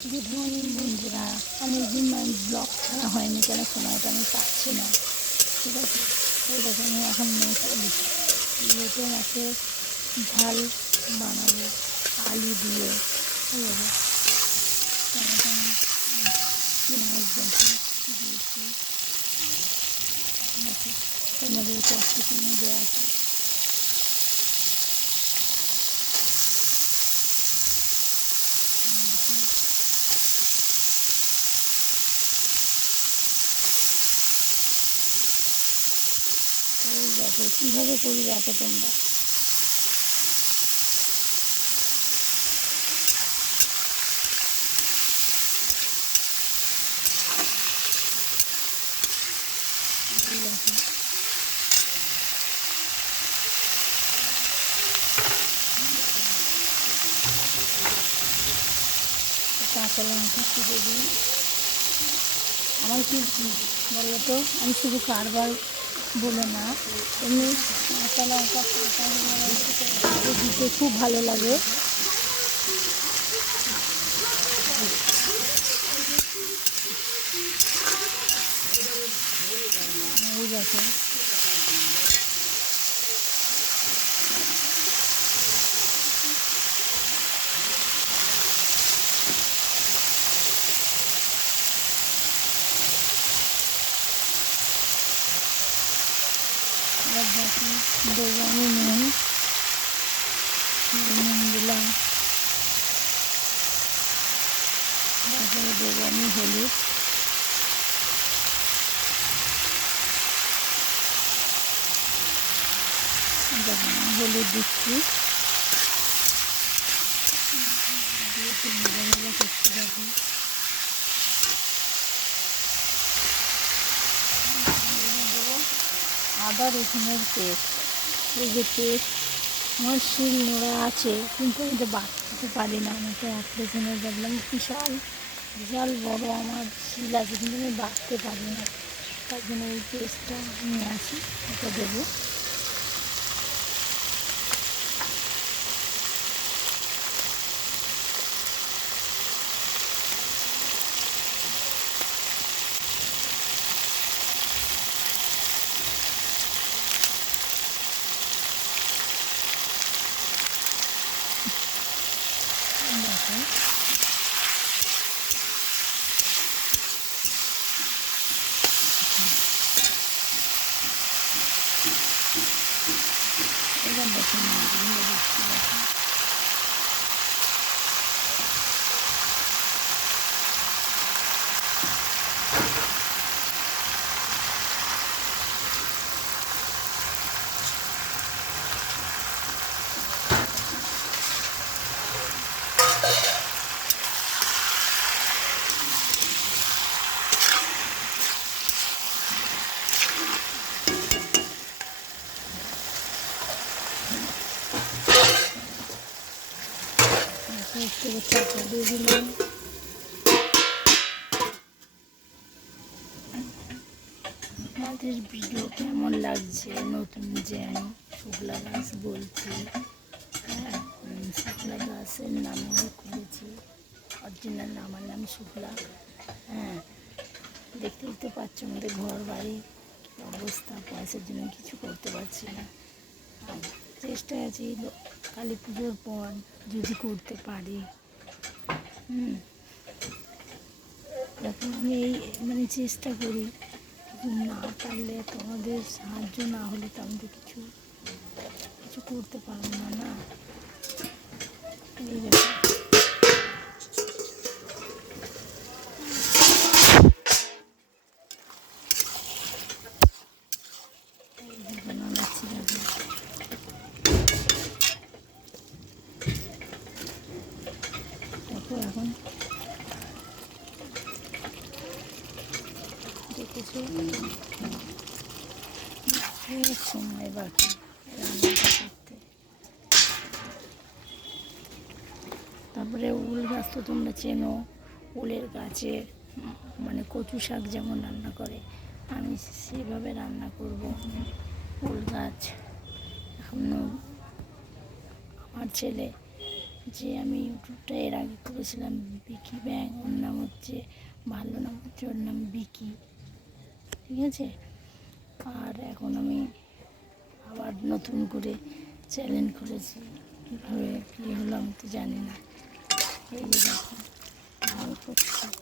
Good morning বন্ধুরা অনেকদিন blog ছাড়া হয়নি, কেন সময়টা আমি পাচ্ছি না। ঠিক আছে? এই দেখো, আমি এখন ইয়েতে মাছের ঝাল বানাবো, আলু দিয়ে। পেঁয়াজ দিয়েছি। দেখো দেওয়া আছে। দেখো, কীভাবে করি দেখো তোমরা? কাঁচা লঙ্কা শুধু দিই? আমার কি বলো তো আমি শুধু কারবার বলে না। এমনি কাঁচা লঙ্কা দিতে খুব ভালো লাগে। এই দেখো নুন নুন দিলাম। তারপরে দেবো হলুদ। হলুদ দিচ্ছি। দিয়ে একটু নেড়ে করতে দেখো দেবো আদা রসুনের পেস্ট এই যে পেস্ট আমার শিল নোড়া আছে কিন্তু আমি তো বাটতে পারি না আমি তো অপারেশনে দেখলাম বিশাল বিশাল বড় আমার শিল আছে কিন্তু আমি বাটতে পারি না তার জন্য এই পেস্টটা নিয়ে আসি এটা দেবো দেখো এবার দেখুন মাছগুলো দিচ্ছি দেখো তারপর একটু চাপা দিয়ে আমাদের ভিডিও কেমন লাগছে? নতুন যে আমি শুক্লা দাস বলছি হ্যাঁ? শুক্লা দাসের নামে আমি খুলেছি অরিজিনাল আমার নাম শুক্লা। হ্যাঁ দেখতে দেখতে পাচ্ছ আমাদের ঘর বাড়ি অবস্থা? পয়সার জন্য কিছু করতে পারছি না। আর আছে কালী পুজোর পর যদি করতে পারি। এখন আমি এই মানে চেষ্টা করি না পারলে তোমাদের সাহায্য না হলে তো আমি তো কিছু কিছু করতে পারব না না। এই ব্যাপার এই যে বানাচ্ছি দেখো দেখো এখন সময় বাকি করতে। তারপরে উল গাছ তো তোমরা চেনো, উলের গাছের মানে কচু শাক যেমন রান্না করে, আমি সেভাবে রান্না করব। উল গাছ এখনও আমার ছেলে যে আমি ইউটিউবটা এর আগে করেছিলাম, বিকি ব্যাং। ওর নাম হচ্ছে ভালো নাম হচ্ছে ওর নাম বিকি। ঠিক আছে? আর এখন আমি আবার নতুন করে চ্যালেঞ্জ করেছি কীভাবে কী হলো আমি তো জানি না। এই দেখো করছি।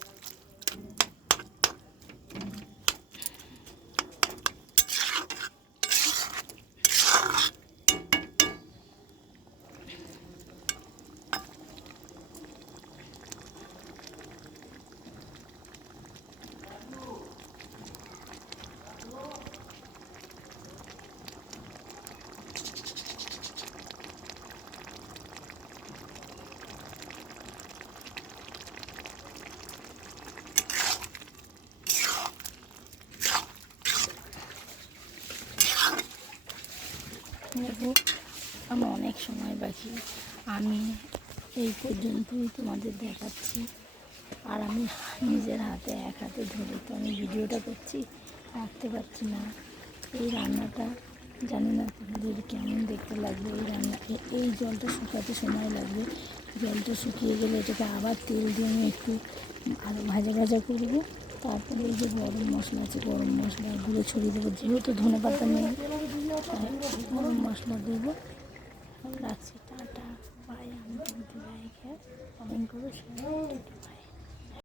দেখো, আমার অনেক সময় বাকি। আমি এই পর্যন্তই তোমাদের দেখাচ্ছি। আর আমি নিজের হাতে এক হাতে ধরে তো আমি ভিডিওটা করছি রাখতে পারছি না। এই রান্নাটা জানি না তোমাদের কেমন দেখতে লাগবে এই রান্না এই জলটা শুকাতে সময় লাগবে। জলটা শুকিয়ে গেলে এটাকে আবার তেল দিয়ে আমি একটু আরও ভাজা ভাজা করব। তারপরে এই যে গরম মশলা আছে, গরম মশলা গুঁড়ো ছড়িয়ে দেবো। যেহেতু ধনে পাতা নেই গরম মশলা দেবো। রাখছি টাটা বাই আমি কিন্তু বাইকে কমেন্ট করব